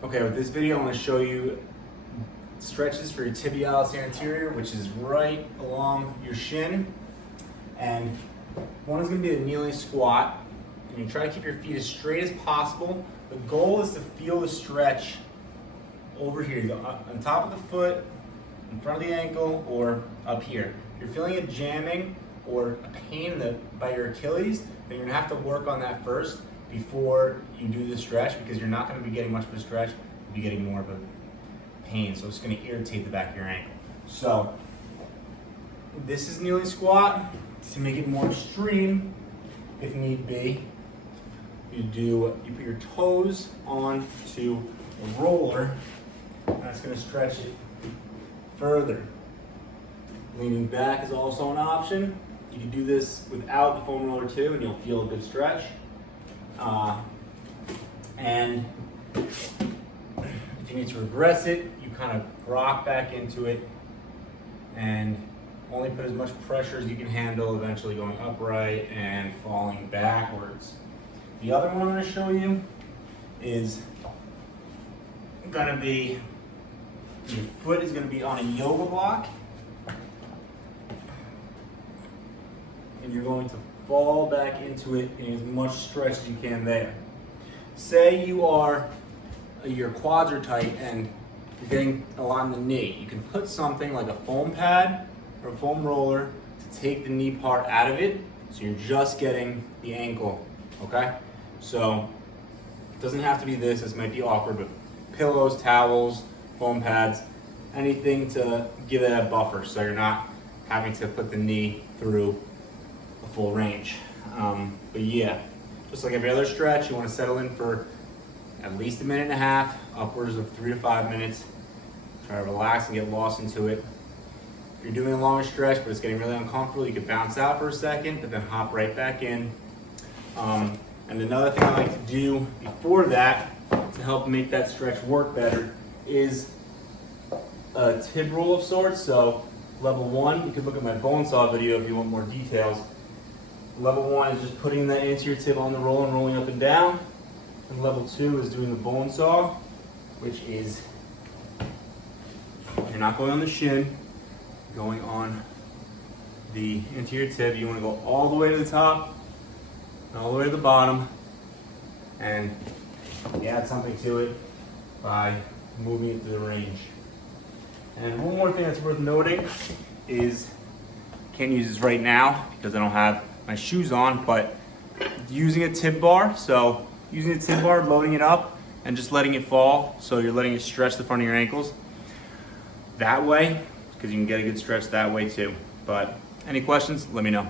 Okay, with this video I'm going to show you stretches for your tibialis anterior, which is right along your shin. And one is going to be a kneeling squat. And you try to keep your feet as straight as possible. The goal is to feel the stretch over here, either on top of the foot, in front of the ankle, or up here. If you're feeling it jamming or a pain by your Achilles, then you're going to have to work on that first before you do the stretch, because you're not going to be getting much of a stretch, you'll be getting more of a pain. So it's going to irritate the back of your ankle. So this is kneeling squat. To make it more extreme, if need be, you put your toes onto a roller. That's going to stretch it further. Leaning back is also an option. You can do this without the foam roller too, and you'll feel a good stretch. And if you need to regress it, you kind of rock back into it and only put as much pressure as you can handle, eventually going upright and falling backwards. The other one I'm going to show you is going to be, your foot is going to be on a yoga block, and you're going to fall back into it in as much stretch as you can there. Say your quads are tight and you're getting a lot in the knee. You can put something like a foam pad or a foam roller to take the knee part out of it, so you're just getting the ankle, okay? So it doesn't have to be this might be awkward, but pillows, towels, foam pads, anything to give it that buffer so you're not having to put the knee through a full range. But yeah, just like every other stretch, you want to settle in for at least 1.5 minutes, upwards of 3 to 5 minutes. Try to relax and get lost into it. If you're doing a longer stretch but it's getting really uncomfortable, you could bounce out for a second, but then hop right back in. And another thing I like to do before that to help make that stretch work better is a tib roll of sorts. So level 1, you could look at my bone saw video if you want more details. Level 1 is just putting the anterior tib on the roll and rolling up and down. And level 2 is doing the bone saw, which is, you're not going on the shin, you're going on the anterior tib. You want to go all the way to the top, and all the way to the bottom, and you add something to it by moving it to the range. And one more thing that's worth noting is, can't use this right now because I don't have my shoes on, but using a tib bar. So using a tib bar, loading it up and just letting it fall, so you're letting it stretch the front of your ankles that way, because you can get a good stretch that way too. But any questions, let me know.